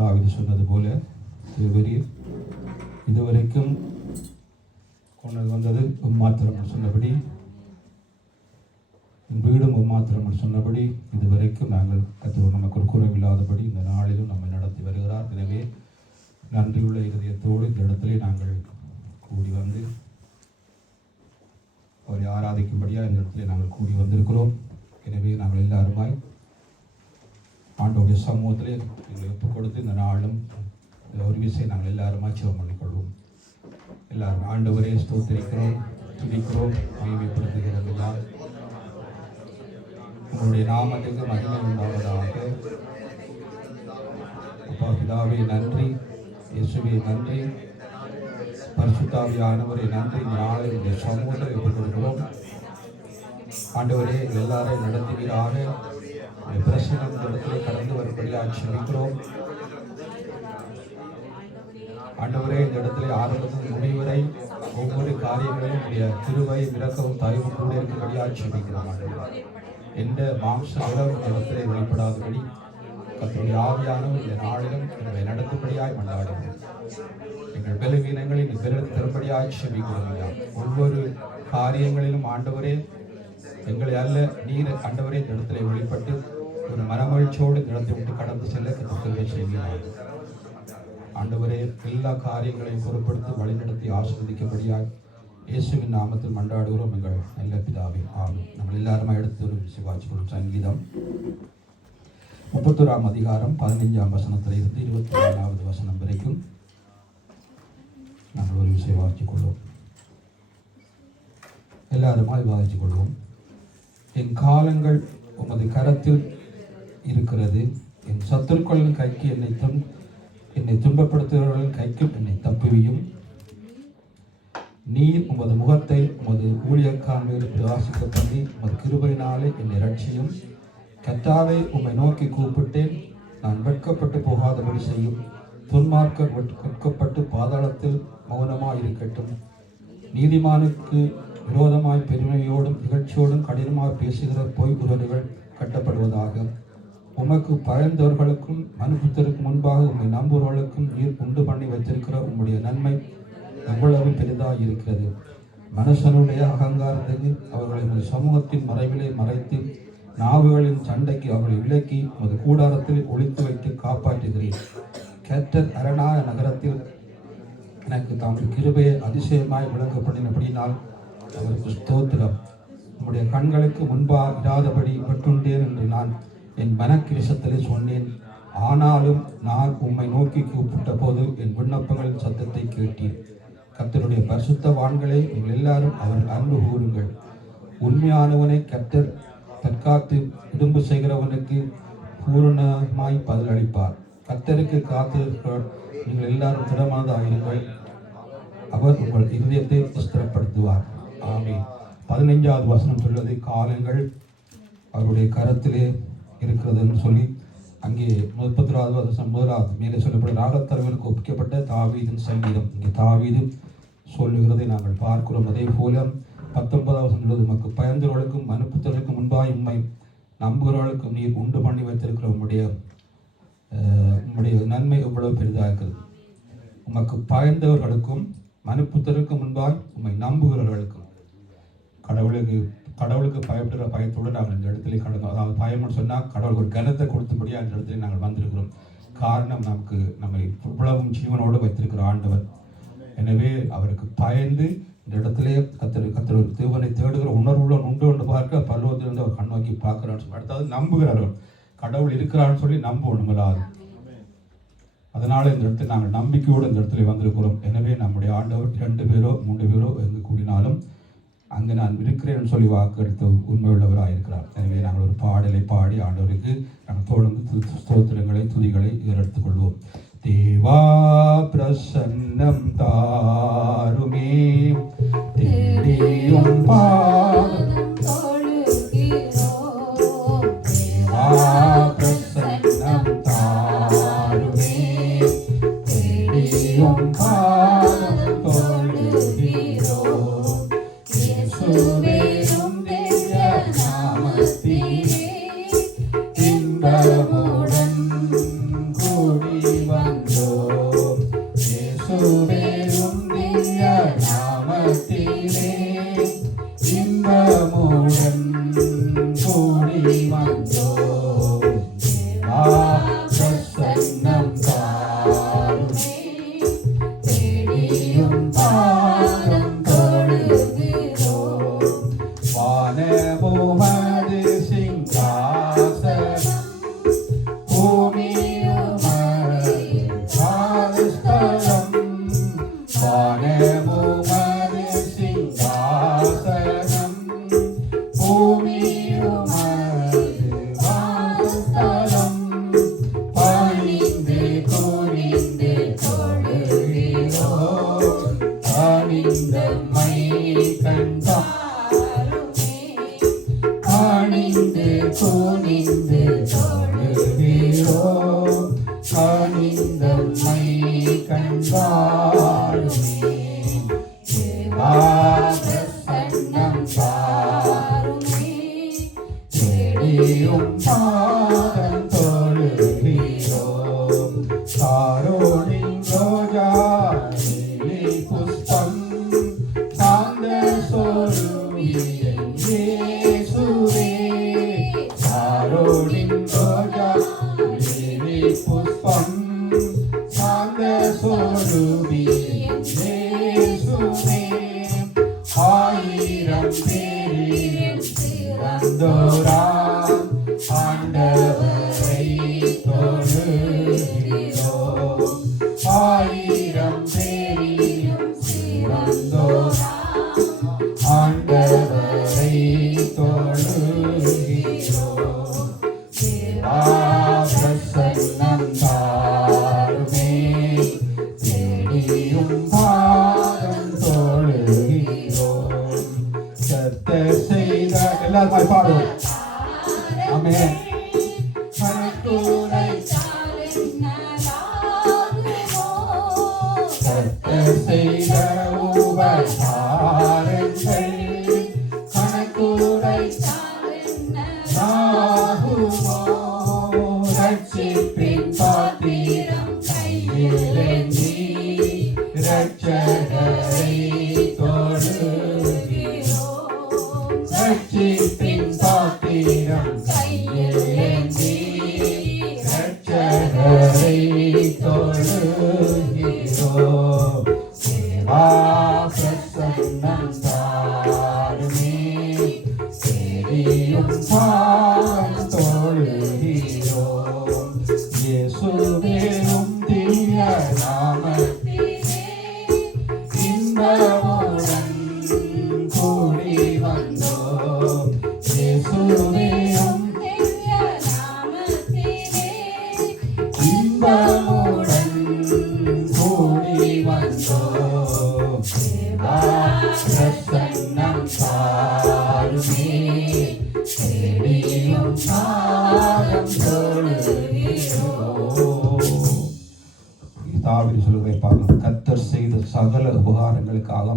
தாவீது சொன்னது போல தேவரீர் இதுவரைக்கும் கொண்டு வந்தது மாத்திரம் சொன்னபடி, வீடும் மாத்திரம் சொன்னபடி இதுவரைக்கும் நாங்கள் கர்த்தர் நமக்கு ஒரு குறைவில்லாதபடி இந்த நாளிலும் நம்மை நடத்தி வருகிறார். எனவே நன்றியுள்ள இதயத்தோடு இந்த இடத்திலே நாங்கள் கூடி வந்து அவரை ஆராதிக்கும்படியாக இந்த இடத்துல நாங்கள் கூடி வந்திருக்கிறோம். எனவே நாங்கள் எல்லாருமாய் ஆண்டவருடைய சமூகத்திலே எங்களை ஒப்புக் கொடுத்து இந்த நாளும் ஒரு விஷயம் நாங்கள் எல்லாருமாய் ஜெபம் பண்ணிக்கொள்வோம். எல்லாரும் ஆண்டவரே ஸ்தோத்திரிக்கிறோம், துதிக்கிறோம், மகிமைப்படுத்துகிறோம். எல்லாம் உங்களுடைய நாமத்துக்கு மகிமை உண்டாவதாக. அப்பா பிதாவே நன்றி, இயேசுவே நன்றி, பரிசுத்தாவியானவரே நன்றி. நாளை இந்த சமூகத்தை ஒப்புக் கொடுக்கிறோம். ஆண்டவரே எல்லாரையும் நடத்துகிறாக பிரசனம் இடத்திலே கடந்து வரும்படியாக செபிக்கிறோம். ஆண்டவரே இந்த இடத்திலே ஆரம்பத்தில் முடிவரை ஒவ்வொரு காரியங்களையும் உடைய கிருபை இரக்கவும் தயவும் கூட இருக்கும்படியாக செபிக்கிறோம். ஆண்டவரே எந்த மாம்ச நிலம் இடத்திலே வெளிப்படாதபடி கர்த்தருடைய ஆவியானவர் இந்த நாளிலும் எங்களை நடத்தும்படியாய் கொண்டாடுவோம். எங்கள் பலவீனங்களில் பெருத்து தரும்படியாய் செபிக்கிறோம். ஒவ்வொரு காரியங்களிலும் ஆண்டவரே எங்களை அல்ல, நீர் ஆண்டவரே இந்த இடத்திலே வெளிப்பட்டு ஒரு மனமகிழ்ச்சியோடு இடத்தை விட்டு கடந்து செல்ல கர்த்தருடைய செய்கிறார். ஆண்டவரே எல்லா காரியங்களையும் பொறுப்படுத்தி வழிநடத்தி ஆசீர்வதிக்கும்படியாய் இயேசுவின் நாமத்தில் மன்றாடுகிறோம் எங்கள் நல்ல பிதாவே, ஆமென். நம்ம எல்லாருமே எடுத்து ஒரு விசுவாசிக்கிறோம். சங்கீதம் 31ஆம் அதிகாரம் 15ஆம் வசனத்தில் இருந்து 24வது வசனம் வரைக்கும் நாங்கள் ஒரு விஷயம் வாசித்துக் கொள்வோம். எல்லாருமாய் வாசித்துக் கொள்வோம். என் காலங்கள் உமது கரத்தில் இருக்கிறது, என் சத்துருக்களின் கைக்கு என்னை துன்பப்படுத்துகிறவர்களின் கைக்கு என்னை தப்புவியும். நீர் உமது முகத்தை உமது ஊழியக்காரன் மேல் பிரகாசிக்க பண்ணி உமது கிருபையினாலே என்னை ரட்சியும். கர்த்தாவே உம்மை நோக்கி கூப்பிட்டேன், நான் வெட்கப்பட்டு போகாதபடி செய்யும். துன்மார்க்கர் வெட்கப்பட்டு பாதாளத்தில் மௌனமாய் இருக்கட்டும். நீதிமானுக்கு விரோதமாய் பெருமையோடும் நிகழ்ச்சியோடும் கடினமாக பேசுகிற பொய் உறவுகள் கட்டப்படுவதாக. உமக்கு பயந்தவர்களுக்கும் மனுபுத்தருக்கு முன்பாக உம்மை நம்புவர்களுக்கும் நீர் உண்டு பண்ணி வைத்திருக்கிற உம்முடைய நன்மை எவ்வளவு பெரிதாக இருக்கிறது. மனுஷனுடைய அகங்காரத்துக்கு அவர்களை உமது சமூகத்தின் மறைவிலே மறைத்து நாவுகளின் சண்டைக்கு அவர்களை விலக்கி உமது கூடாரத்தில் ஒளித்து வைத்து காப்பாற்றுகிறேன். கேட்டர் அரணான நகரத்தில் எனக்கு தாங்கள் கிருபையை அதிசயமாய் விளங்கப்படினபடினால் அவருக்கு ஸ்தோத்திரம். உம்முடைய கண்களுக்கு முன்பாக இராதபடி பெற்றுண்டேன் என்று நான் என் மனக்கிரிசத்திலே சொன்னேன். ஆனாலும் நான் உம்மை நோக்கி கூப்பிட்ட போது என் விண்ணப்பங்களின் சத்தத்தை கேட்டீர். கர்த்தருடைய பரிசுத்தவான்களே, நீங்கள் எல்லாரும் அவர்கள் அன்பு கூறுங்கள். உண்மையானவனை கர்த்தர் தற்காத்து இடும்பு செய்கிறவனுக்கு பூரணமாய் பதிலளிப்பார். கர்த்தருக்கு காத்திருக்கிற நீங்கள் எல்லாரும் திடமானதாயிருங்கள், அவர் உங்கள் இருதயத்தை ஸ்திரப்படுத்துவார். ஆமென். 15வது வசனம் சொல்வது காலங்கள் அவருடைய கரத்திலே இருக்கிறதுன்னு சொல்லி அங்கே 34வது வசனம் முதலாவது மேலே சொல்லப்பட்ட ராகத்தலைவனுக்கு ஒப்பிக்கப்பட்ட தாவீதின் சங்கீதம் இங்கே தாவீது சொல்லுகிறதை நாங்கள் பார்க்கிறோம். அதே போல 19வது வசனம் உமக்கு பயந்தவர்களுக்கும் மனுப்புத்தர்களுக்கும் முன்பாக உண்மை நம்புகிறவர்களுக்கும் நீர் உண்டு பண்ணி வைத்திருக்கிற உம்முடைய நன்மை எவ்வளவு பெரிதாக இருக்கிறது. உமக்கு பயந்தவர்களுக்கும் மனுப்புத்தருக்கு முன்பாக உண்மை நம்புகிறவர்களுக்கும் கடவுளுக்கு பயப்படுகிற பயத்தோடு நாங்கள் இந்த இடத்துல கடந்தோம். அதாவது பயம்னு சொன்னால் கடவுள் ஒரு கனத்தை கொடுத்தபடியாக அந்த இடத்துல நாங்கள் வந்திருக்கிறோம். காரணம் நம்மை இவ்வளவும் ஜீவனோடு வைத்திருக்கிற ஆண்டவர். எனவே அவருக்கு பயந்து இந்த இடத்திலே கத்தர் ஒரு தேவனை தேடுகிற உணர்வுள்ள உண்டு கொண்டு பார்க்க பல்லவத்திலிருந்து அவர் கண்ணோக்கி பார்க்கிறான்னு சொல்லி அடுத்தது நம்புகிறார்கள். கடவுள் இருக்கிறான்னு சொல்லி நம்புவோம் நம்மளால். அதனால இந்த இடத்துல நாங்கள் நம்பிக்கையோடு இந்த இடத்துல வந்திருக்கிறோம். எனவே நம்முடைய ஆண்டவர் 2 பேரோ 3 பேரோ எங்கு கூடினாலும் அங்கே நான் இருக்கிறேன் சொல்லி வாக்கு எடுத்து உண்மை உள்ளவராக இருக்கிறார். எனவே நாங்கள் ஒரு பாடலை பாடி ஆண்டவருக்கு நாங்கள் தொடர்ந்து ஸ்தோத்திரங்களை துதிகளை எடுத்துக் கொள்வோம். தேவா பிரசன்னம் தாருமே தேடியும் பாதம் தொழுகிறோம். தேவா பிரசன்னம் தாருமே தேடியும் பாதம் தொழுகிறோம். இயேசுவேயும் திவ்ய நாமத்திலே இன்பமுடன் கூடி வந்தோம் தேவா பிரசன்னம் தாருமே தேடியும் பாதம் தொழுகிறோம் வானமுமது சிங்காசனம் பூமியுமது பாதஸ்தலம் வானமுமது சிங்காசனம் பூமியுமது பாதஸ்தலம் பணிந்து குனிந்து தொழுகிறோம் பணிந்தம்மை கண்டாருமே பணிந்து குனிந்து தொழுகிறோம் பணிந்தம்மை கண்டாருமே தேவா பிரசன்னம் தாருமே தேடியும் பாதம் தொழுகிறோம் சாரோனின் ரோஜா லீலி புஷ்பம் சாந்த சொருவியன் இயேசுவே சாரோனின் ரோஜா லீலி புஷ்பம் சாந்த சொருவியன் இயேசுவே ஆயிரம் பேரில் சிறந்தோராம் ஆண்டவரை தொழுகிறோம் ஆயிரம் பேரிலும் சிறந்தோராம் ஆண்டவரை தொழுகிறோம் தேவா பிரசன்னம் தாருமே தேடியும் பாதம் தொழுகிறோம் கர்த்தர் செய்த எல்லாரும் பாடுவோம் ஆமென் கர்த்தர் செய்த உபகாரங்கள் கணக்குரைத்தாகுமோ ரட்சிப்பின் பாத்திரம் கையிலேந்தி ரட்சகரை தொழுகிறோம் ரட்சிப்பின் பாத்திரம் கையிலேந்தி ரட்சகரை தொழுகிறோம் தேவா பிரசன்னம் தாருமே தேடியும் பாதம் தொழுகிறோம் இயேசுவேவும் திவ்ய நாமத்திலே இன்பமுடன் கூடி வந்தோம் இயேசுவேவும் திவ்ய நாமத்திலே இன்பமுடன் கூடி வந்தோம் தேவா பிரசன்னம் தாருமே தேடியும் பாதம் தொழுகிறோம் தாவீது சொல்லுவதை பார்க்கலாம் கர்த்தர் செய்த சகல உபகாரங்களுக்காக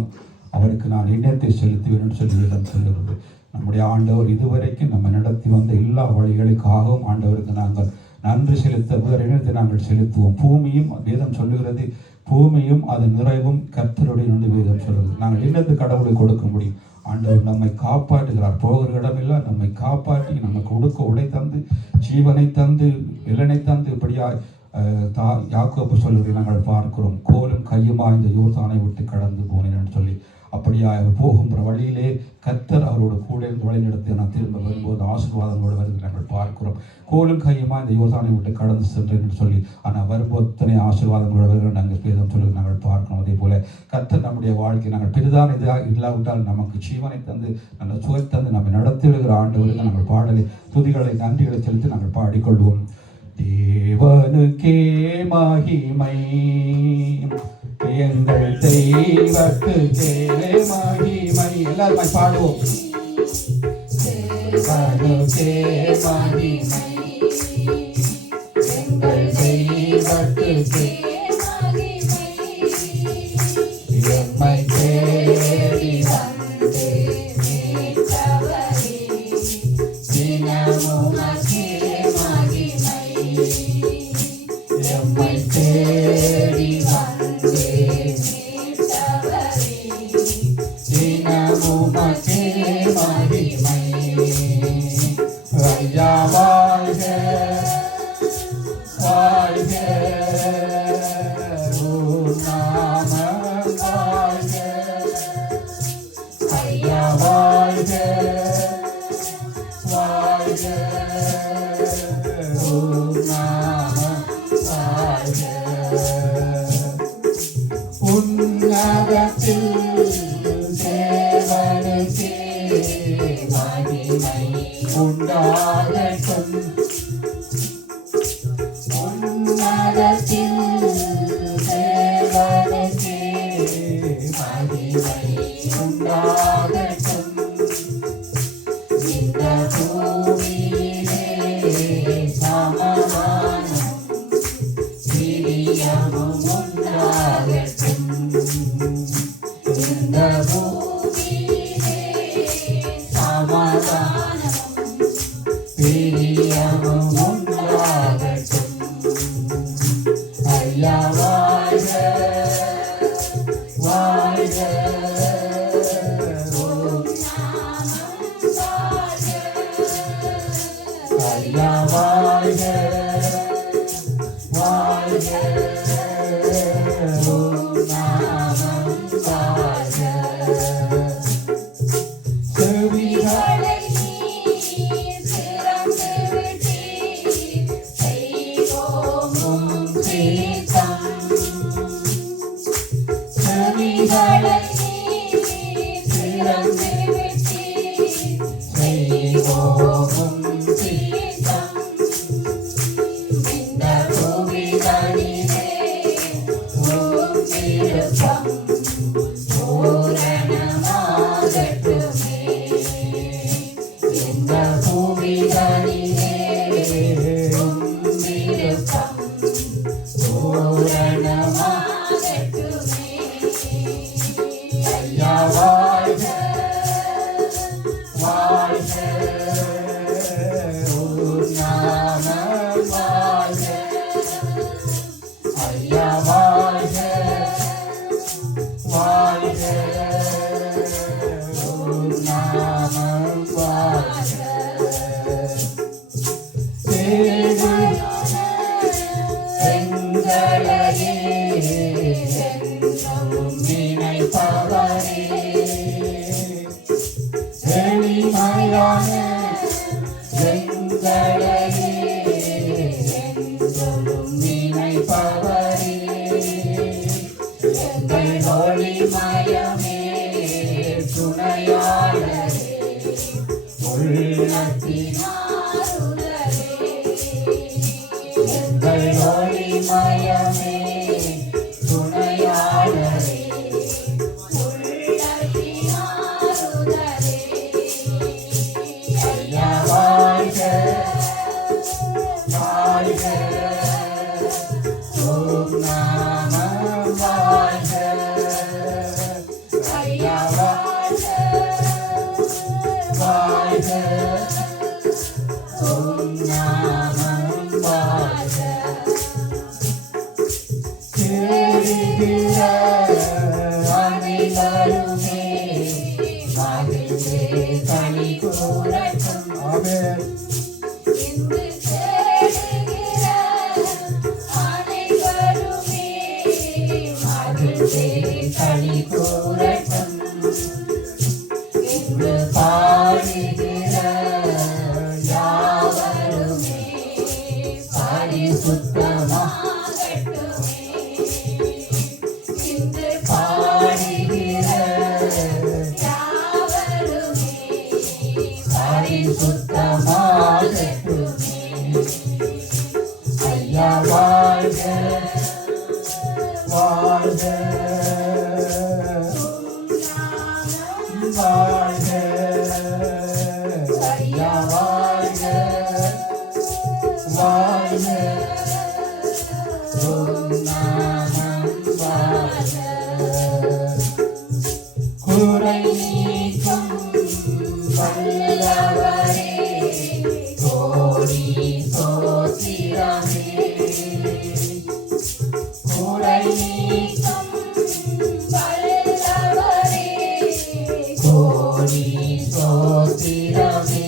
அவருக்கு நான் எண்ணத்தை செலுத்துவேன் என்று சொல்லி வேதம் சொல்லுகிறது நம்முடைய ஆண்டவர் இதுவரைக்கும் நம்ம நடத்தி வந்த எல்லா வழிகளுக்காகவும் ஆண்டவருக்கு நாங்கள் நன்றி செலுத்த வேறு இனத்தை நாங்கள் செலுத்துவோம் பூமியும் வேதம் சொல்லுகிறது பூமியும் அதன் நிறைவும் கர்த்தருடைய என்று வேதம் சொல்லுகிறது நாங்கள் என்னது கடவுளை கொடுக்க முடியும் ஆண்டவர் நம்மை காப்பாற்றுகிறார் போகிற இடமெல்லாம் நம்மை காப்பாற்றி நமக்கு உடுக்க உடை தந்து ஜீவனை தந்து இளனை தந்து இப்படியாய் யாக்கோபு சொல்வதை நாங்கள் பார்க்கிறோம் கோலும் கையுமா இந்த யோர்தானை விட்டு கடந்து போனேன் என்று சொல்லி அப்படியா அவர் போகின்ற வழியிலே கர்த்தர் அவரோட கூட இருந்து வழிநடத்தி நான் திரும்ப வரும்போது ஆசீர்வாதங்களோடு வருகிறது நாங்கள் பார்க்கிறோம் கோலும் கையுமா இந்த யோர்தானை விட்டு கடந்து சென்றேன் என்று சொல்லி ஆனால் வரும்போது இத்தனை ஆசீர்வாதங்களோடு வருகிறது நாங்கள் வேதம் சொல்லி நாங்கள் பார்க்கிறோம் அதே போல கர்த்தர் நம்முடைய வாழ்க்கை நாங்கள் பெரிதான இதாக இல்லாவிட்டால் நமக்கு ஜீவனை தந்து நல்ல சுவை தந்து நம்மை நடத்தி விடுகிற ஆண்டவருக்கு நாங்கள் பாடலை துதிகளை நன்றிகளை செலுத்தி நாங்கள் பாடிக்கொள்வோம் தேவனுக்கே மகிமை எங்கள் தெய்வத்துக்கே மகிமை எல்லாரும் பாடுவோம் தேவனுக்கே மகிமை எங்கள் தெய்வத்துக்கே மகிமை எம்மை தேடி வந்து மீட்டவரே தினமும் எம்மை தேடி வந்து மீட்டவரே தினமும் மகிமை ஐயா வாழ்க வாழ்க ஓம் நாமம் வாழ்க ஐயா வாழ்க வாழ்க ஓம் நாமம் வாழ்க உன்னதத்தில் தேவனுக்கே மகிமை உண்டாகட்டும் உன்னதத்தில் தேவனுக்கே மகிமை உண்டாகட்டும் இந்த பூமியிலே சமாதானம் பிரியமும் உண்டாகட்டும் இந்த பூமியிலே சமாதானமும் பிரியமும் உண்டாகட்டும் ஐயா வாழ்க வாழ்க ஓம் நாமம் வாழ்க ஐயா வாழ்க வாழ்க ஓம் நாமம் வாழ்க செவிகளை திறந்து விட்டீர் செய்வோம் உம் சித்தம் செவிகளை திறந்து விட்டீர் செய்வோம் உம் சித்தம் இந்த பூமிகளிலே உம் விருப்பம் பூரணமாகட்டுமே இந்த பூமிகளிலே உம் விருப்பம் பூரணமாகட்டுமே ஐயா வாழ்க வாழ்க ஓம் நாமம் வாழ்க ஐயா வாழ்க வாழ்க ஓம் நாமம் வாழ்க எங்களையே என்றும் நினைப்பவரே எளிமையான எங்களையே என்றும் நினைப்பவரே எங்கள் ஒளிமயமே துணையாளரே உள்ளத்தினாருளரே எங்கள் ஒளிமயமே துணையாளரே உள்ளத்தினாருளரே ஐயா வாழ்க வாழ்க ஓம் நாமம் வாழ்க ஐயா வாழ்க வாழ்க ஓம் நாமம் வாழ்க தேடுகிற அனைவருமே மகிழ்ந்து களி கூறட்டும் ஆமென் இன்று தேடுகிற அனைவருமே மகிழ்ந்து களி கூறட்டும் இன்று பாடுகிற யாவருமே பரிசுத்தமாகட்டுமே இன்று பாடுகிற யாவருமே பரிசுத்தமாகட்டுமே ஐயா வாழ்க வாழ்க வாழ்க ஐயா வாழ்க வாழ்க ஓம் நாமம் வாழ்க குறை நீக்கும் வல்லவரே கோடி சோத்திரமே குறை நீக்கும் வல்லவரே கோடி சோத்திரமே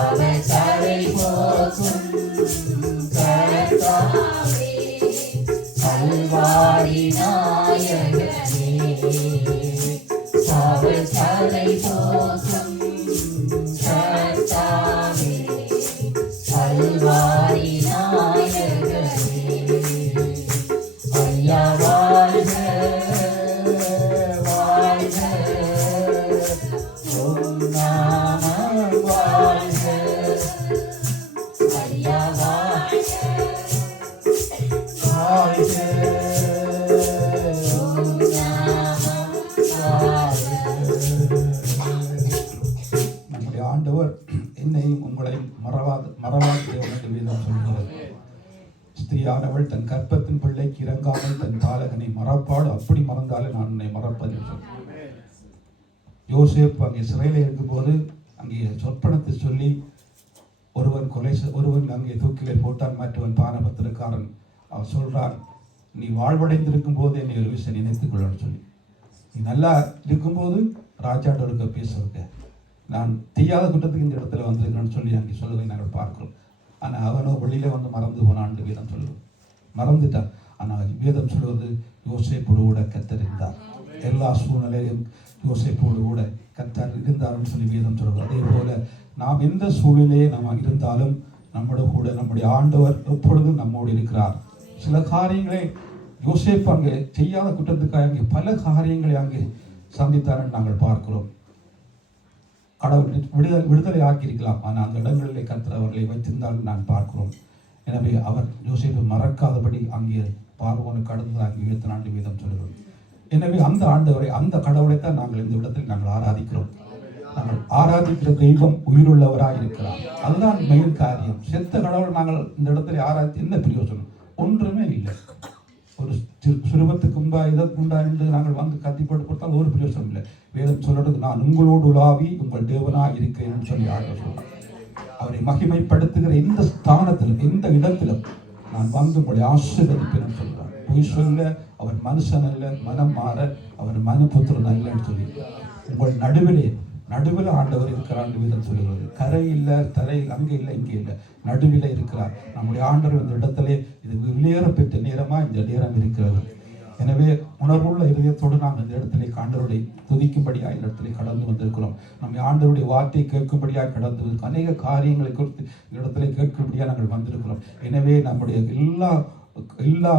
சாவச்சரை போக்கும் கர்த்தாவே, கல்வாரி நாயகனே, சாவச்சரை போக்கும் கர்த்தாவே, கல்வாரி நாயகனே, ஐயா வாழ்க வாழ்க, உம் நாமம் வாழ்க, ஐயா வாழ்க வாழ்க, உம் நாமம் வாழ்க. நம்முடைய ஆண்டவர் என்னையும் உங்களையும் மறவாது தேவன் என்று வேதம் சொல்கிறது. ஸ்திரியானவள் தன் கற்பத்தின் பிள்ளைக்கு இறங்காமல் தன் பாலகனை மறப்பாடு, அப்படி மறந்தாலே நான் உன்னை மறப்பது. யோசேப்பு அங்கே சிறையில் இருக்கும்போது அங்கே சொற்பனத்தை சொல்லி ஒருவன் அங்கே தூக்கிலே போட்டான், மற்றவன் பானபத்திரக்காரன். அவன் சொல்றான், நீ வாழ்வடைந்திருக்கும் போது என்னை ஒரு விஷயம் நினைத்துக் கொள்ளன்னு சொல்லி, நீ நல்லா இருக்கும்போது ராஜாட்ட இருக்க பேசுறதுக்கு நான் செய்யாத குற்றத்துக்கு இந்த இடத்துல வந்திருக்கேன்னு சொல்லி அங்கே சொல்லுவதை நாங்கள் பார்க்கிறோம். ஆனால் அவனோ வெளியில வந்து மறந்து போனான்னு வேதம் சொல்லுவோம், மறந்துட்டான். ஆனால் வேதம் சொல்வது யோசேப்போடு கூட கர்த்தர் இருந்தார். எல்லா சூழ்நிலையும் யோசேப்போடு கூட கர்த்தர் இருந்தார்னு சொல்லி வேதம் சொல்வது. அதே போல நாம் எந்த சூழ்நிலையே நாம் இருந்தாலும் நம்மோட கூட நம்முடைய ஆண்டவர் எப்பொழுதும் நம்மோடு இருக்கிறார். சில காரியங்களை யோசேப்பு அங்கே செய்யாத குற்றத்துக்காக அங்கே பல காரியங்களை அங்கே சந்தித்தார் நாங்கள் பார்க்கிறோம். கடவுள் விடுதலை ஆக்கியிருக்கலாம், ஆனால் அந்த இடங்களிலே கர்த்தர் அவர்களை வைத்திருந்தால் நான் பார்க்கிறோம். எனவே அவர் யோசேப்பை மறக்காதபடி அங்கே பார்வோனுக்கு கடந்து அங்கே 24 வீதம் சொல்கிறோம். எனவே அந்த ஆண்டவரை, அந்த கடவுளைத்தான் நாங்கள் இந்த இடத்தில் நாங்கள் ஆராதிக்கிறோம். நாங்கள் ஆராதிக்கிற தெய்வம் உயிருள்ளவராக இருக்கிறார். அதுதான் மெயின் காரியம். செத்த கடவுளை நாங்கள் இந்த இடத்துல ஆராதித்து என்ன பிரயோஜனம்? ஒன்றுமே இல்லை. ஒரு சுரூபத்துக்கு உண்டா இதற்கு உண்டா என்று நாங்கள் வந்து கத்தி போட்டு கொடுத்தால் ஒரு பிரயோஜனம் இல்லை. வேதம் சொல்றது, நான் உங்களோடு உலாவி உங்கள் தேவனாக இருக்கிறேன் சொல்லி ஆண்டவர் சொல்றார். அவரை மகிமைப்படுத்துகிற எந்த ஸ்தானத்திலும் எந்த இடத்திலும் நான் வந்து உங்களை ஆசீர்வதிப்பேன் சொல்றார். பொய் சொல்ல அவர் மனுஷன் அல்ல, மனம் மாற அவர் மனுபுத்திரன் அல்லன்னு சொல்லி உங்கள் நடுவில் ஆண்டவர் இருக்கிறார் வீதம் சொல்லுகிறது. கரை இல்லை, தரையில் அங்கே இல்லை, இங்கே இல்லை, நடுவில் இருக்கிறார் நம்முடைய ஆண்டவர். இந்த இடத்திலே இது வெளியேற பெற்ற நேரமாக இந்த நேரம் இருக்கிறது. எனவே உணர்வுள்ள இதயத்தோடு நாம் இந்த இடத்திலே ஆண்டவருடைய துதிக்கும்படியாக இந்த இடத்திலே கடந்து வந்திருக்கிறோம். நம்ம ஆண்டவருடைய வார்த்தையை கேட்கும்படியாக கடந்து அநேக காரியங்களை குறித்து இந்த இடத்திலே கேட்கும்படியாக நாங்கள் வந்திருக்கிறோம். எனவே நம்முடைய எல்லா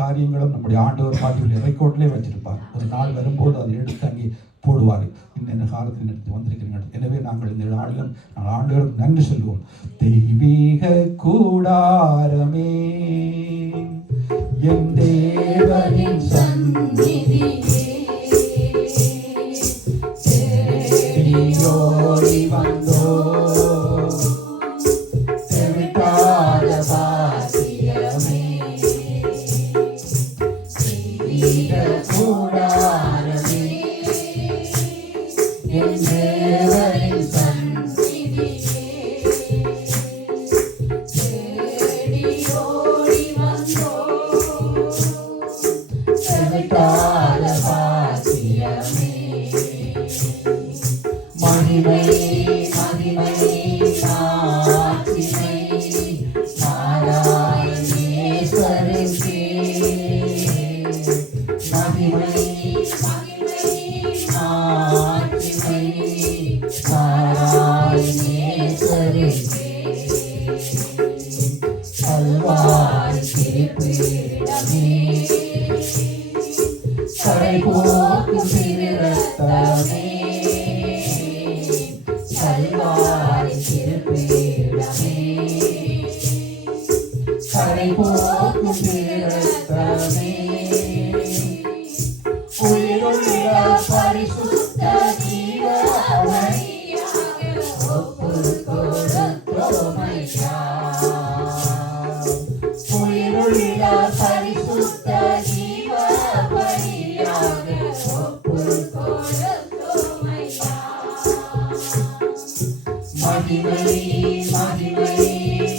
காரியங்களும் நம்முடைய ஆண்டவர் பாட்டியுடைய ரெக்கார்ட்லேயே வச்சிருப்பார். ஒரு நாள் வரும்போது அதை எடுத்து அங்கே போடுவார். இன்னென்ன காலத்தில் எடுத்து வந்திருக்கிறீர்கள். எனவே நாங்கள் இந்த நாளிலும் நாங்கள் ஆண்டவருக்கு நன்றி சொல்வோம். தெய்வீக கூடாரமே என் தேவனின் சந்நிதியே, தேடியோடி வந்தோ தெவிட்டாத பாக்கியமே, தெய்வீக கூடாரமே என் தேவனின் சந்நிதியே, தேடியோடி வந்தோ தெவிட்டாத பாக்கியமே, மகிமை மகிமை மாட்சிமை நாராயணேஸ்வரனுக்கே, மகிமை மகிமை மாட்சிமை நாராயணேஸ்வரனுக்கே, கல்வாரி திருப்பீடமே, கரைபோக்கு திருரத்தமே, கல்வாரி திருப்பீடமே, கரைபோக்கு திருரத்தமே, உயிருள்ள பரிசுத்த ஜீவ பலியாக ஒப்புக் கொடுத்தோமையா, உயிருள்ள பரிசுத்த ஜீவ பலியாக ஒப்புக் கொடுத்தோமையா, மகிமை மகிமை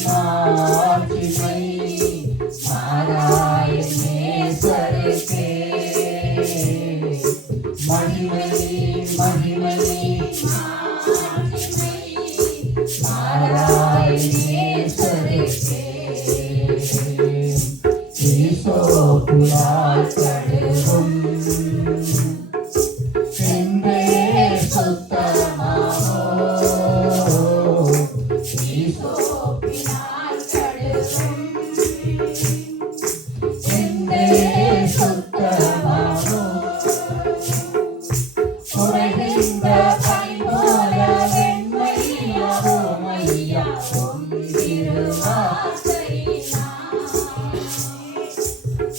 மாட்சிமை நாராயணேஸ்வரனுக்கே, மகிமை மகிமை மாட்சிமை நாராயணேஸ்வரருக்கே ஈசோப்புலால் கடுகும் என்றே சுத்தமாமோ ஈசோப்பினால் கடுகும் என்றே சுத்தமாமோ உரைகின்ற பைம்போல வெண்மையாகும் ஐயா உம் திருவாசையினால்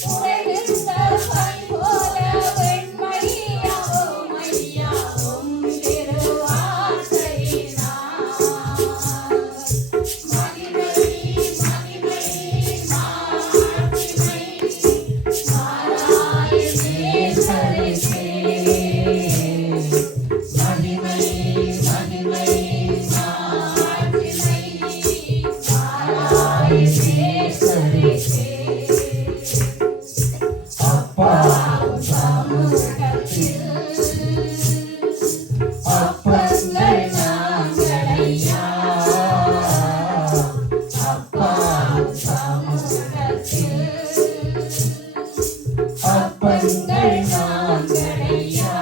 உரைகின்ற பைம்போல வெண்மையாகும் ஐயா உம் திருவாசையினால் மகிமை மகிமை மாட்சிமை நாராயணேஸ்வரருக்கே மகிமை மகிமை மாட்சிமை நாராயணேஸ்வரருக்கே அப்பாவும் சமூகத்தில் அப்பங்கள் நாங்களையா அப்பாவும் சமூகத்தில் அப்பங்கள் நாங்களையா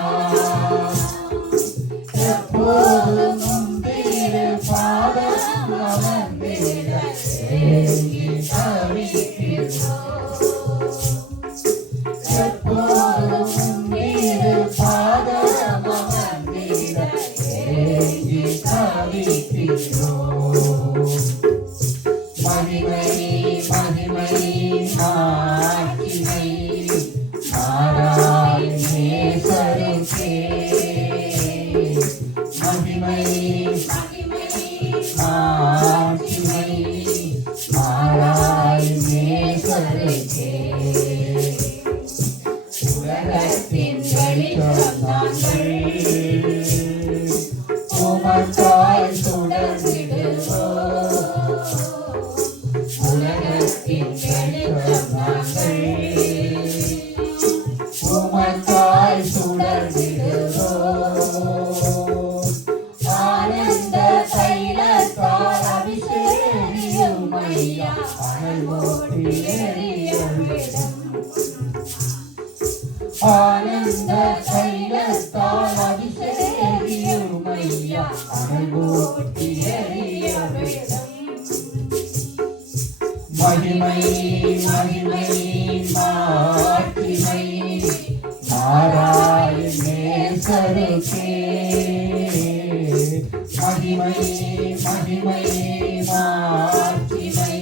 எப்போதும் முந்திரு பாதம் அமர்ந்திட ஏங்கி தவிக்கிறோம் எப்போதும் முந்திரு பாதம் அமர்ந்திட ஏங்கி தவிக்கிறோம் மகிமை மகிமை மாட்சிமை நாராயணேஸ்வரருக்கே மகிமை மகிமை மாட்சிமை நாராயணேஸ்வரருக்கே உலகத்தின் வெளிச்சம் நாங்கள் உமக்காய் சுடர்ந்திடுவோம் உலகத்தின் வெளிச்சம் நாங்கள் உமக்காய் சுடர்ந்திடுவோம் ஆனந்த தைலத்தால் அபிஷேகியும் ஐயா அனல் மூட்டி எரியவிடும் ஆனந்த தைலத்தால் அபிஷேகியும் ஐயா அனல் மூட்டி எரியவிடும் மகிமை மகிமை மாட்சிமை நாராயணேஸ்வரருக்கே மகிமை மகிமை மாட்சிமை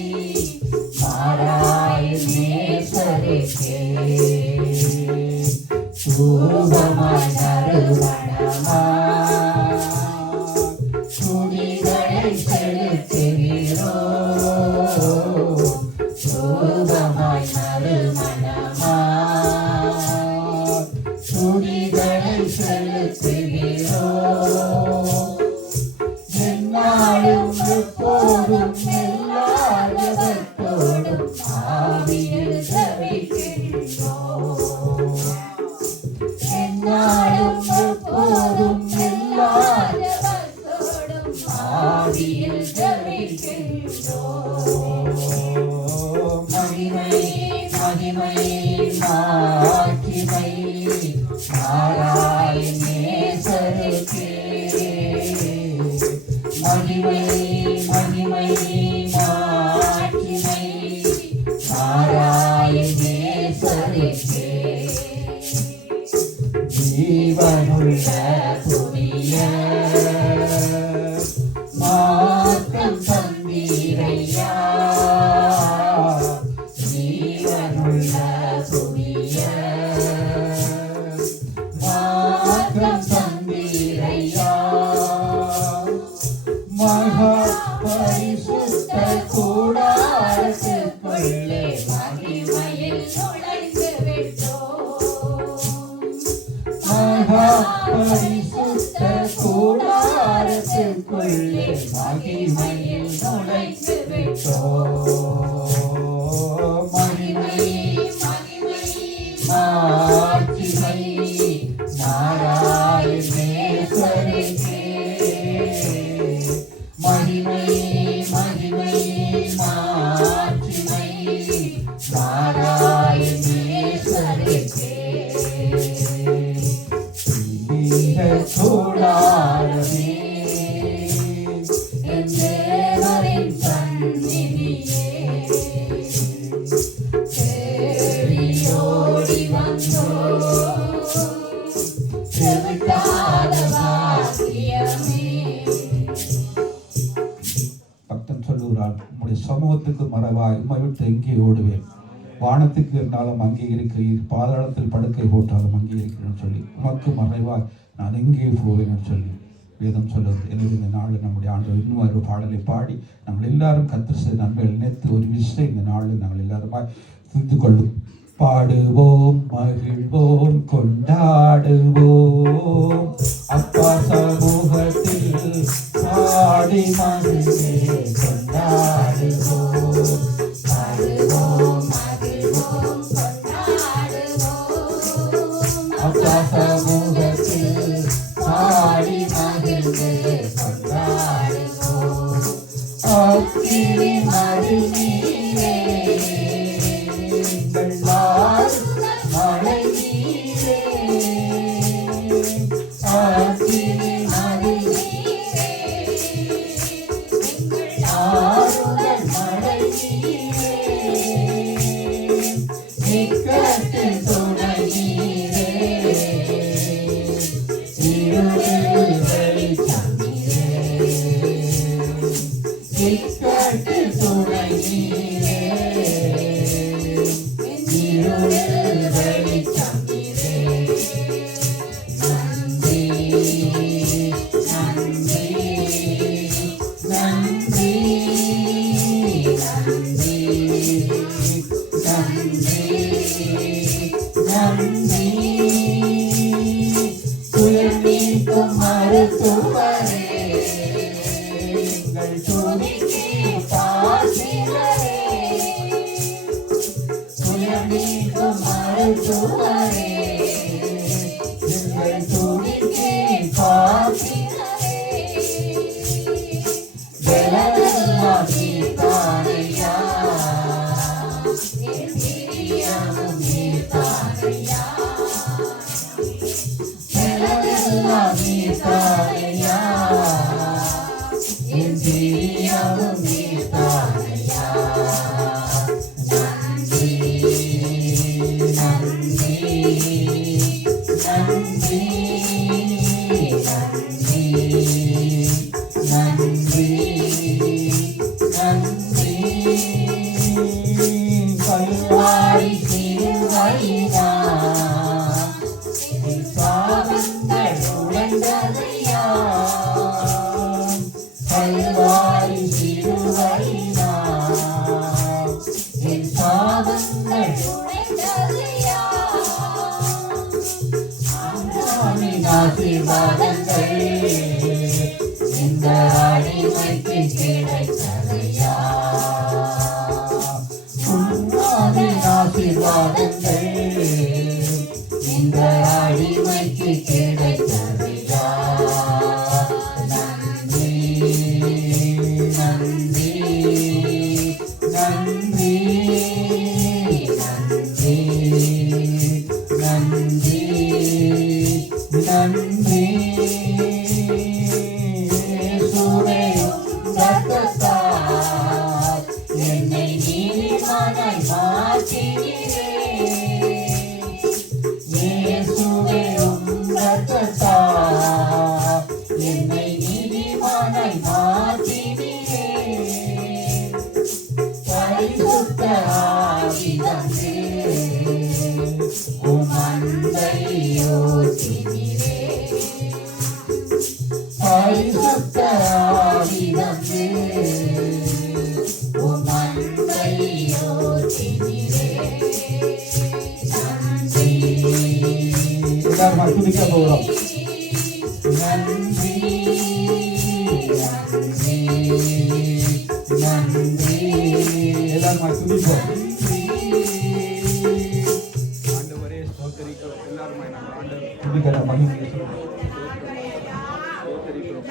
நாராயணேஸ்வரருக்கே தூபமாய் நறுமணமாய் துதிகளை செலுத்துகிறோம் தூபமாய் நறுமணமாய் துதிகளை செலுத்துகிறோம் எந்நாளும் எப்போதும் எல்லா ஜபத்தோடும் ஆவியில் ஜெபிக்கின்றோம் எந்நாளும் எப்போதும் எல்லா ஜபத்தோடும் ஆவியில் ஜெபிக்கின்றோம் மகிமை மகிமை மாட்சிமை நாராயணேஸ்வரருக்கே மகிமை மகிமை மாட்சிமை நாராயணேஸ்வரருக்கே ஜீவனுள்ள புனிய மார்க்கம் தந்தீரையா ஜீவனுள்ள புனிய மார்க்கம் தந்தீரையா மகா பரிசுத்த கூடாரத்துக்குள்ளே மகிமையில் நுழைந்து விட்டோம் மகா பரிசுத்த கூடாரத்துக்குள்ளே மகிமையில் நுழைந்து விட்டோம் மகிமை மகிமை மாட்சிமை நாராயணேஸ்வரருக்கே மகிமை மகிமை மகிமை மாட்சிமை மாறாய் நேசருக்கே கூடாரமே என் தேவரின் சந்நிதியே தேடியோடி வந்தோம் செவிட்டாத பாக்கியமே. பக்தன் சொல்லுகிறான், உம்முடைய சமூகத்துக்கு மறைவாய் உம்மை விட்டு எங்கே ஓடுவேன்? வானத்துக்கு இருந்தாலும் அங்கே இருக்கிறீர், பாதாளத்தில் படுக்கை போட்டாலும் அங்கே இருக்கிறேன்னு சொல்லி உமக்கு மறைவாய் நான் எங்கே போவேன்னு சொல்லி வேதம் சொல்லுது. எனவே இந்த நாளில் நம்முடைய ஆண்டவர் இன்னும் ஒரு பாடலை பாடி நம்ம எல்லாரும் கர்த்தர் செய்த நன்மைகள் நினைத்து ஒரு விஷயம் இந்த நாளில் நாங்கள் எல்லாருமாய் புரிந்து கொள்ளும். பாடுவோம் மகிழ்வோம் கொண்டாடுவோம் அப்பா சமூகத்தில் பாடி மகிழ்ந்தே கொண்டாடுவோம். பாடுவோம் மகிழ்வோம் கொண்டாடுவோம் அப்பா சமூகத்தில் பாடி மகிழ்ந்து கொண்டாடுவோம். அக்கினி மறுநீரே எங்கள் மழை நீரே அக்கினி மறுநீரே எங்கள் ஆறுதல் மழை நீரே இக்கட்டில் துணை நீரே இருளில் வெளிச்சம் நீரே இக்கட்டில் துணை நீரே இருளில் வெளிச்சம் நீரே. நன்றி நன்றி நன்றி நன்றி நன்றி துயர்நீக்கும் மருத்துவரே எங்கள் துதிக்கு பாசிரரே துயர்நீக்கும் மருத்துவரே எங்கள் துதிக்கு பாசிரரே ஜெலவெல்லாம் நீதானையா என் பிரியமும் நீதானையா ஜெலவெல்லாம் நீதானையா என் பிரியமும் நீதானையா. நன்றி நன்றி நன்றி நன்றி நன்றி நன்றி கல்வாரி திருவையா என் பாவங்கள் உடைந்ததையா கல்வாரி திருவையா என் பாவங்கள் உடைந்ததையா. ஆண்டவரின் ஆசீர்வாதங்கள் இந்த அடிமைக்கு கிடைத்ததையா உன்னாவின் ஆசீர்வாதங்கள் இந்த அடிமைக்கு கிடைத்ததையா. நன்றி நன்றி நன்றி நன்றி நன்றி நன்றி இயேசுவே ரத்தத்தால் என்னை நீதிமானாய் மாற்றினீரே. இயேசுவே ரத்தத்தால் என்னை நீதிமானாய் மாற்றினீரே. பரிசுத்த ஆவி தந்து உம் அன்பை ஊற்றினீரே. பரிசுத்த ஆவி தந்து உம் அன்பை ஊற்றினீரே. நன்றி எல்லாரும் துதிக்க போகிறோம். நன்றி நன்றி நன்றி எல்லாரும் துதிப்போம். ஆண்டவரே ஸ்தோத்திரிக்கிறோம். எல்லாருமே நாங்கள் ஆண்டவர் துதிக்கிற மகிமையை சொல்லுவோம். ஸ்தோத்திரிக்கிறோம்.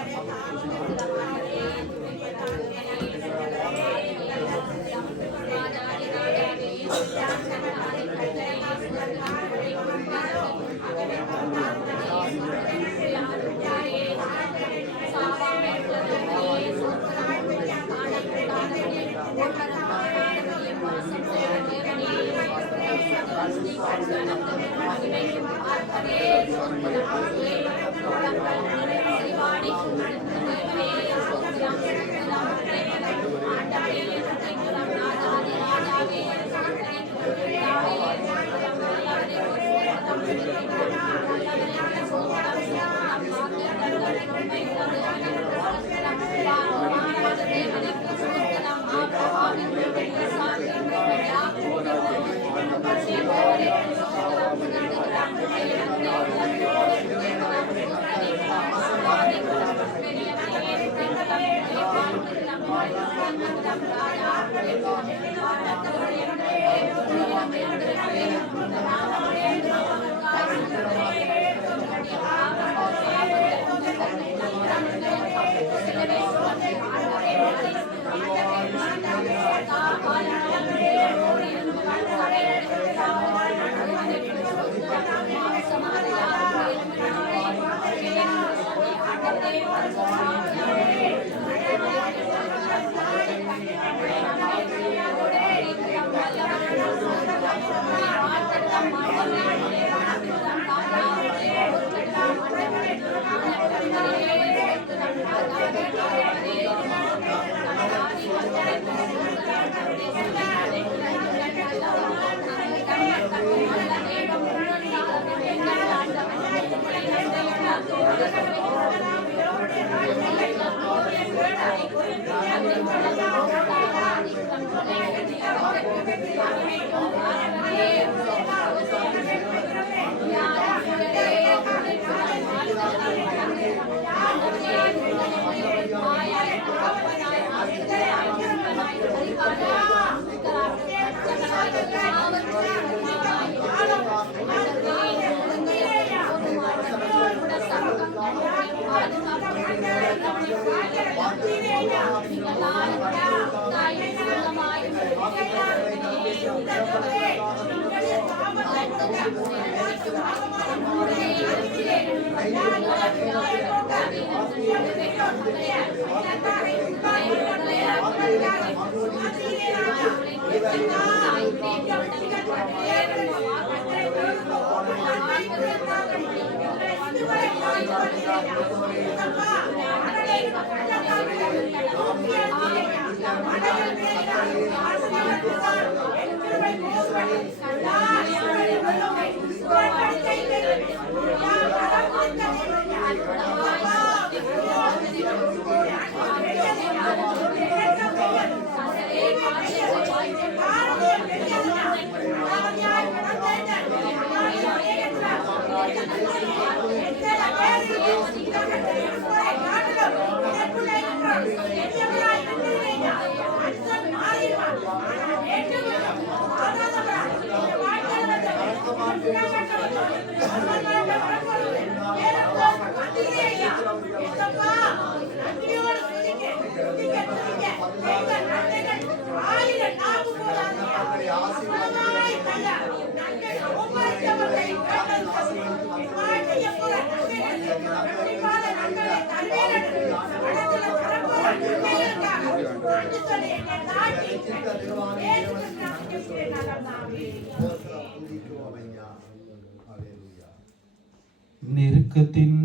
நெருக்கத்தின்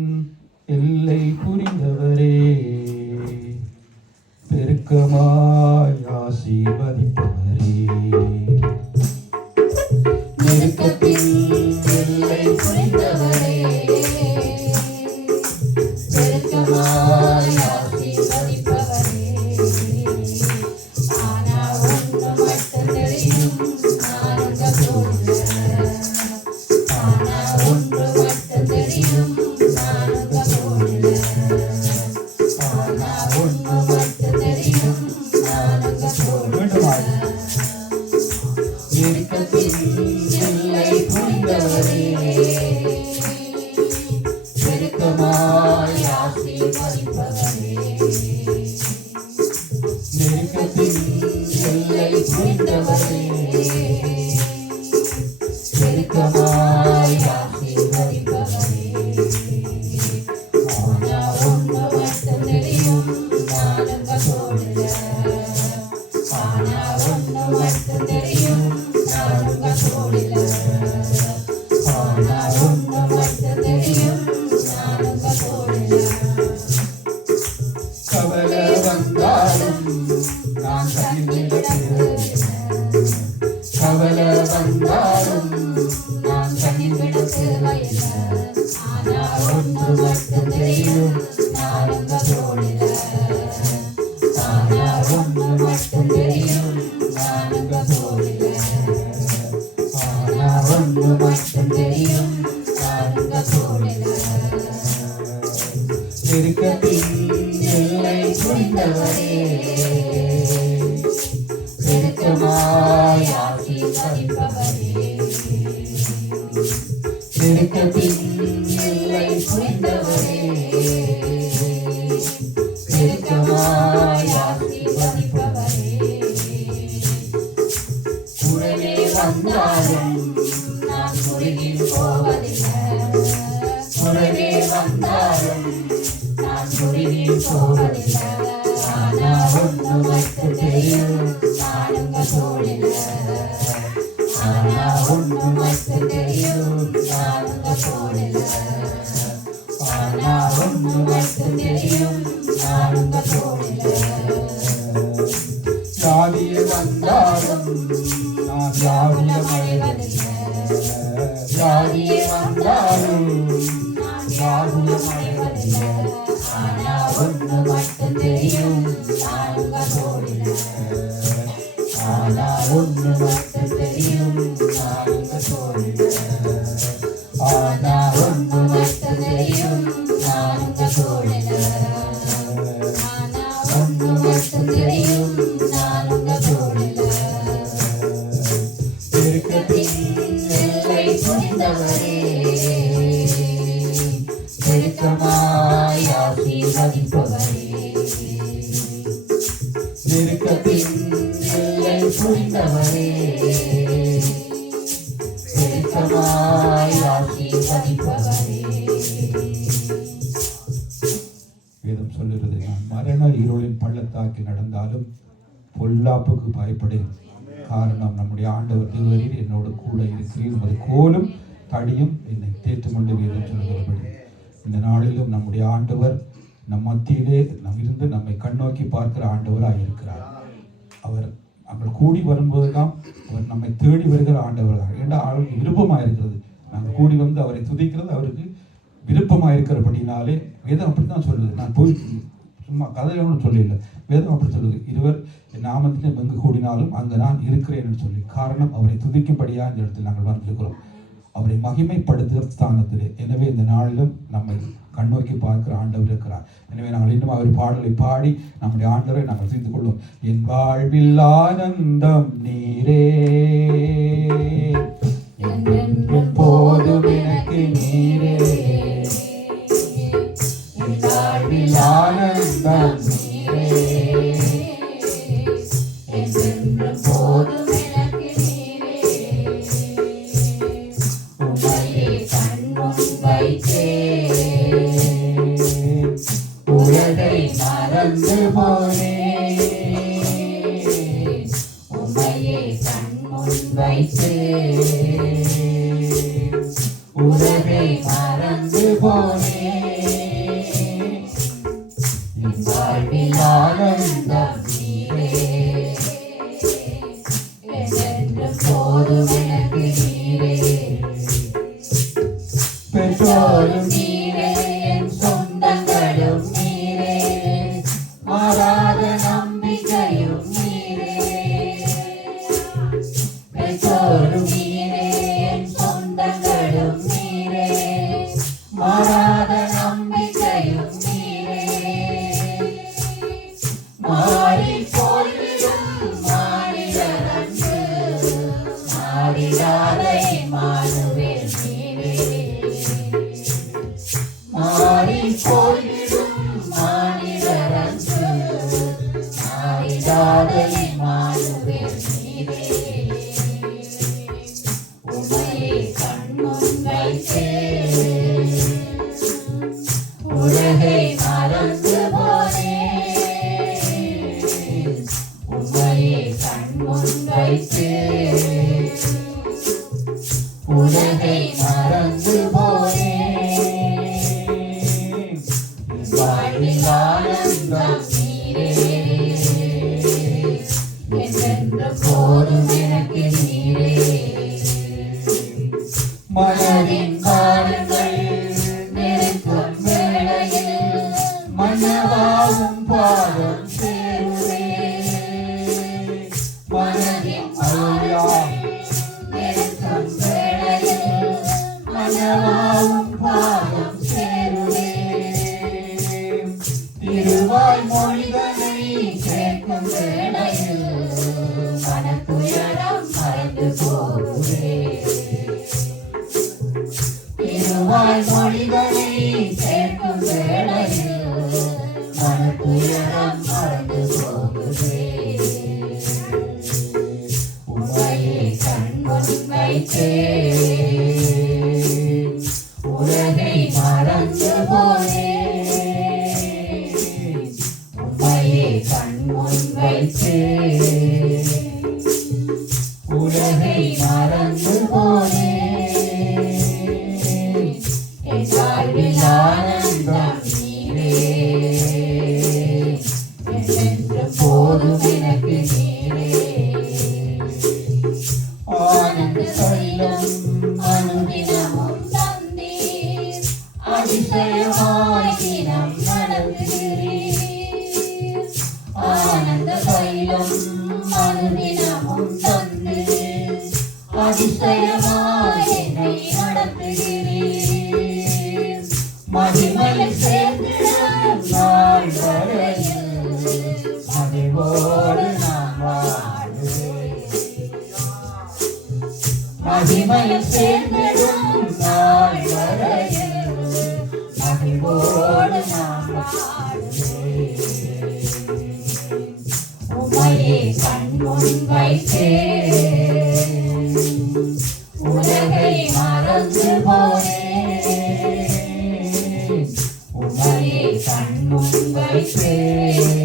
எல்லை புரிந்தவரே, பெருக்கமாய் ஆசீர்வதிப்பவரே. நெருக்கத்தின் எல்லை புரிந்தவரே, பெருக்கமாய் ஆசீர்வதிப்பவரே. ஆனா ஒன்று மட்டும் தெரியும், நான் உங்க போல. ஆனா ஒன்று மட்டும் தெரியும், நான் உங்க போல. ஆனா ஒன்று மட்டும் தெரியும், நான் உங்க போல. நெருக்கத்தின் எல்லை புரிந்தவரே, பெருக்கமாய் ஆசீர்வதிப்பவரே. நெருக்கத்தின் எல்லை புரிந்தவரே, பெருக்கமாய் ஆசீர்வதிப்பவரே. ஆனா ஒன்று மட்டும் தெரியும், நான் உங்க போல. ஆனா ஒன்று மட்டும் தெரியும், நான் உங்க போல. நான் தங்கிட தேவையில்லை. கவலை வந்தாலும் நான் தங்கிட தேவையில்லை. ஆனா ஒன்று மட்டும் தெரியும், நான் உங்க தோளில. ஆனா ஒன்று மட்டும் தெரியும், நான் உங்க தோளில. ஆனா ஒன்று மட்டும் தெரியும், நான் உங்க தோளில. பெருக்கத்தின் எல்லை புரிந்தவரே, பெருக்கமாய் ஆசீர்வதிப்பவரே. பெருக்கத்தின் எல்லை புரிந்தவரே, பெருக்கமாய் ஆசீர்வதிப்பவரே. குறைவே வந்தாலும் நான் குறுகி போவதில்லை. குறைவே வந்தாலும் நான் குறுகி போவதில்லை. ஆனா ஒன்று மட்டும் தெரியும், நான் உங்க தோளில. ஆனா ஒன்று மட்டும் தெரியும், நான் உங்க தோளில. ஆனா ஒன்று மட்டும் தெரியும், நான் உங்க தோளில. வியாதியே வந்தாலும் நான் வியாகுலம் அடைவதில்லை. வியாதியே வந்தாலும் நான் வியாகுலம் அடைவதில்லை. ஆனா ஒன்று மட்டும் தெரியும், நான் உங்க தோளில. ஆனா ஒன்று மட்டும் தெரியும், நான் உங்க தோளில. ஆனா ஒன்று மட்டும் தெரியும், நான் உங்க தோளில. ஆனா ஒன்று மட்டும் தெரியும், நான் உங்க தோளில. பெருக்கத்தின் எல்லை புரிந்தவரே, பெருக்கமாய் ஆசீர்வதிப்பவரே. பெருக்கத்தின் எல்லை புரிந்தவரே, பெருக்கமாய் ஆசீர்வதிப்பவரே. வேதம் சொல்லுகிறது, நான் மரண இருளின் பள்ளத்தாக்கில் நடந்தாலும் பொல்லாப்புக்கு பயப்படேன். காரணம் நம்முடைய ஆண்டவர் தேவரீர் என்னோடு கூட இருக்கிறீர். உமது கோலும் தடியும் என்னை தேற்றுக் கொண்டு வேதம் சொல்கிறபடி இந்த நாளிலும் நம்முடைய ஆண்டவர் நம் மத்தியிலே இருந்து நம்மை கண்ணோக்கி பார்க்கிற ஆண்டவராக இருக்கிறார். அவர் நாங்கள் கூடி வரும்போதெல்லாம் அவர் நம்மை தேடி வருகிற ஆண்டவர் தான். ஏன்னா அவருக்கு விருப்பமாக இருக்கிறது. நாங்கள் கூடி வந்து அவரை துதிக்கிறது அவருக்கு விருப்பமாக இருக்கிறபடினாலே வேதம் அப்படி தான் சொல்லுது. நான் போய் சும்மா கதையில ஒன்றும் சொல்லல, வேதம் அப்படி சொல்லுது. இருவர் என் நாமத்திலே எங்கு கூடினாலும் அங்கு நான் இருக்கிறேன் என்று சொல்லி. காரணம் அவரை துதிக்கும்படியாக இந்த இடத்தில் நாங்கள் வந்திருக்கிறோம், அவரை மகிமைப்படுத்துகிற ஸ்தானத்திலே. எனவே இந்த நாளிலும் நம்மை கண்ணோக்கி பார்க்கிற ஆண்டவர் இருக்கிறார். எனவே நாங்கள் இன்னும் அவர் பாடலை பாடி நம்முடைய ஆண்டவரை நாங்கள் தெரிந்து கொள்வோம். என் வாழ்வில் ஆனந்தம் நீரே, என்றென்றும் போதும் எனக்கு நீரே. என் வாழ்வில் ஆனந்தம் நீரே, என்றென்றும் போதும் எனக்கு நீரே. உம்மையே கண்முன் வைத்தேன், உலகை மறந்து போனேன். உம்மையே கண்முன் வைத்தேன், உலகை மறந்து போனேன். என் வாழ்வில் ஆனந்தம் நீரே, என்றென்றும் போதும் எனக்கு நீரே. பெற்றோரும் நீரே, என் சொந்தங்களும் நீரே, மாறாத நம்பிக்கையும் நீரே. பெற்றோரும் நீரே, என் சொந்தங்களும் நீரே, மாறாத நம்பிக்கையும் நீரே. மாறி போய்விடும் மாநிலர் அன்பு, மாறிடாத இம்மானுவேல் நீரே. மாறி போய்விடும் மாநிலர் அன்பு, மாறிடாத இம்மானுவேல் நீரே. உம்மையே கண்முன் வைத்தேன், உலகை மறந்து போனேன். உம்மையே கண்முன் வைத்தேன், உலகை மறந்து போனேன். வாழ்வில் ஆனந்தம் நீரே, சேர்க்கும் வேளையில் மனத்துயரம் மறந்து போகுதே. திருவாய் மொழிகளை சேர்க்கும் வேளையில் மனத்துயரம் மறந்து போகுதே. உமையை கண்முன் வைத்தே உலகை மறந்து போனே. உமையை கண்முன் வைத்தே உலகை மறந்து போனே. என் வாழ்வில் ஆனந்தம் நீரே, என்றென்று போதும் எனக்கு நீரே. ஆனந்த தைலம் அனுதினமும் தந்தீர், அதிசயமாய் தினம் நடத்துகிறீர். ஆனந்த தைலம் அனுதினமும் தந்தீர், அதிசயமாய் என்னை நடத்துகிறீர். மகிமையில் சேர்ந்திட நாள் வரையில் மகிழ்வோடு நான் வாழ்கிறேன். மகிமையில் சேர்ந்திடும் நாள் வரையில் மகிழ்வோடு நான் வாழ்கிறேன். உமையை கண்முன் வைத்தேன் உலகை மறந்து போனேன். உமையை கண்முன் வைத்தேன்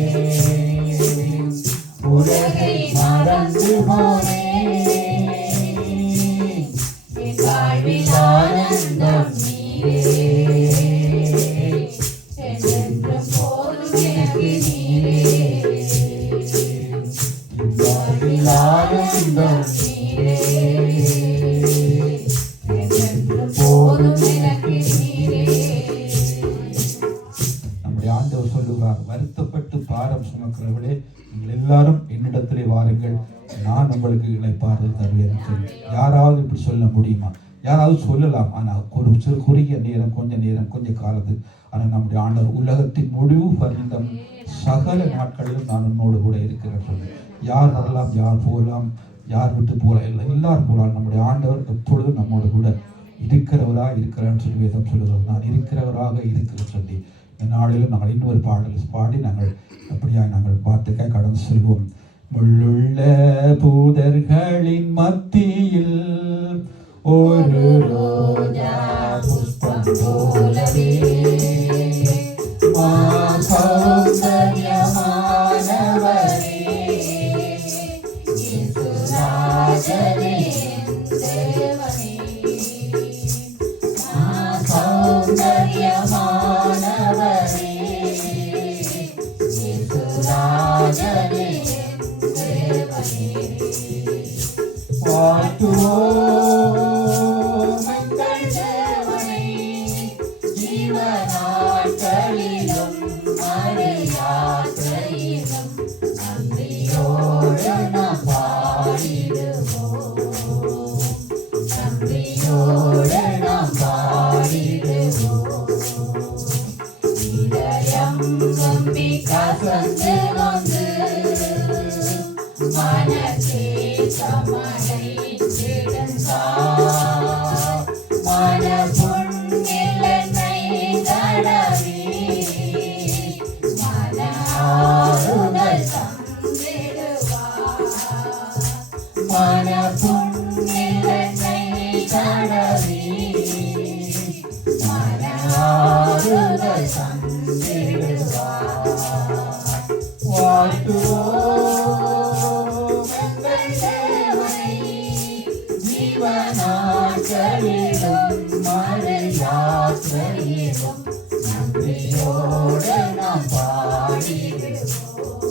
உலகை மறந்து போனேன். என் வாழ்வில் ஆனந்தம் நீரே, என்றென்றும் போதும் எனக்கு நீரே. என் வாழ்வில் ஆனந்தம் நீரே, என்றென்றும் போதும் எனக்கு நீரே. நம்முடைய ஆண்டவர் சொல்லுவார், வருத்தப்பட்டு பாரம் சுமக்கிறவர்களே நீங்கள் எல்லாரும் என்னிடத்திலே வாருங்கள், நான் உங்களுக்கு இளைப்பாறுதல் தருவேன் சொல்லி. யாராவது இப்படி சொல்ல முடியுமா? யாராவது சொல்லலாம், ஆனால் ஒரு சிறு குறுகிய நேரம், கொஞ்ச காலத்து. ஆனால் நம்முடைய ஆண்டவர் உலகத்தின் முடிவு பர்யந்தம் சகல நாட்களிலும் நான் உன்னோடு கூட இருக்கிறேன் சொல்லி. யார் வரலாம், யார் போகலாம், யார் விட்டு போகலாம், இல்லை எல்லாரும் போகலாம். நம்முடைய ஆண்டவர் எப்பொழுதும் நம்மோடு கூட இருக்கிறவராக இருக்கிறான்னு சொல்லி வேதம் சொல்லுகிறது. நான் இருக்கிறவராக இருக்கிறேன் சொல்லி நாளிலும் நாங்கள் இன்னொரு பாடல் பாடி நாங்கள் அப்படியாக நாங்கள் பாட்டுக்காக கடந்து செல்வோம். முள்ளுள்ள பூதர்களின் மத்தியில் ஒரு ரோஜா புஷ்பம் போலவே சௌந்தர்யமானவரே, இயேசுராஜனே தேவனே. சௌந்தர்யமானவரே, இயேசுராஜனே தேவனே. வாழ்த்துவோம் எங்கள் தேவனை, ஜீவநாட்களிலும் மறுயாத்திரையிலும் நன்றியோடு நாம் பாடிடுவோம். நன்றியோடு நாம் பாடிடுவோம். இதயம் நம்பி கசந்து வந்து மனசே சமனை திடந்தார். மன புண்ணிலனை தடவி மன ஆறுதல் தந்திடுவார். மன புண்ணிலனை தடவி மன ஆறுதல் தந்திடுவார். வாழ்த்துவோம் எங்கள் தேவனை, ஜீவநாட்களிலும் மறுயாத்திரையிலும் நன்றியோடு நாம் பாடிடுவோம்.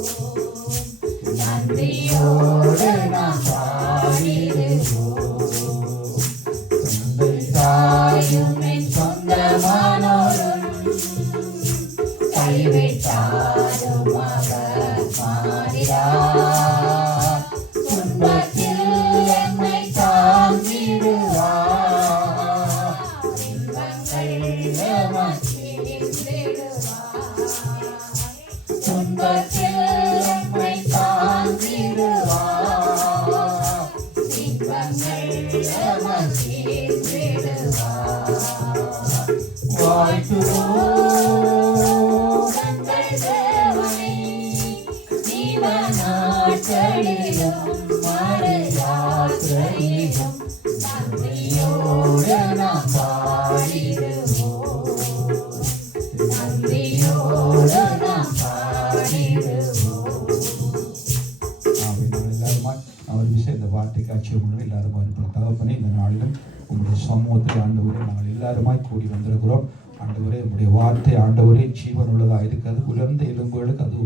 நன்றியோடு நாம் பாடிடுவோம். தந்தை தாயும் என் சொந்தமானோரும் கைவிட்டாலும் அவர் மாறிடார். துன்பத்தில் என்னை தாங்கிடுவார். இன்பங்கள் எமக்கேந்திடுவார். துன்பத்தில் என்னை நாட்களிலும் மறு யாத்திரையிலும் நன்றியோடு நாம் பாடிடுவோம். நன்றியோடு நாம் பாடிடுவோம். அவர் விஷயம் இந்த வார்த்தை காட்சி எல்லாரும் தகப்பனே இந்த நாளிலும் உங்களுடைய சமூகத்தில் ஆண்டவரே நாங்கள் எல்லாருமாய் கூடி வந்திருக்கிறோம். ஆண்டவரே உங்களுடைய வார்த்தை ஆண்டவரே ஜீவன் உள்ளதாக இருக்கிறது. உலர்ந்த எலும்புகளுக்கு அது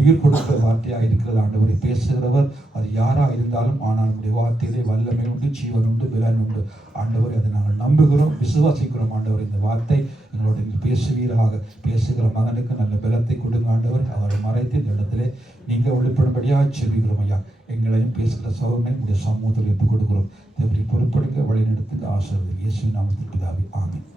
உயிர் கொடுக்கிற வார்த்தையாக இருக்கிறது. ஆண்டவரை பேசுகிறவர் அது யாராக இருந்தாலும் ஆனால் நம்முடைய வார்த்தையிலே வல்லமை உண்டு, ஜீவன் உண்டு, பலன் உண்டு. ஆண்டவரை அதை நாங்கள் நம்புகிறோம், விசுவாசிக்கிறோம். ஆண்டவர் இந்த வார்த்தை எங்களோட பேசுவீராக. பேசுகிற மகனுக்கு நல்ல பலத்தை கொடுங்க ஆண்டவர். அவரை மறைத்து இந்த இடத்திலே நீங்கள் வெளிப்படும்படியாக செவிக்கிறோம் ஐயா. எங்களையும் பேசுகிற சோதனை உடைய சமூகத்தில் ஒப்புக் கொடுக்கிறோம். தேவரை பொறுப்படுக்க வழிநடத்துக்கு ஆசீர்வதிங்க. இயேசுவின் நாமத்தில் பிதாவே, ஆமென்.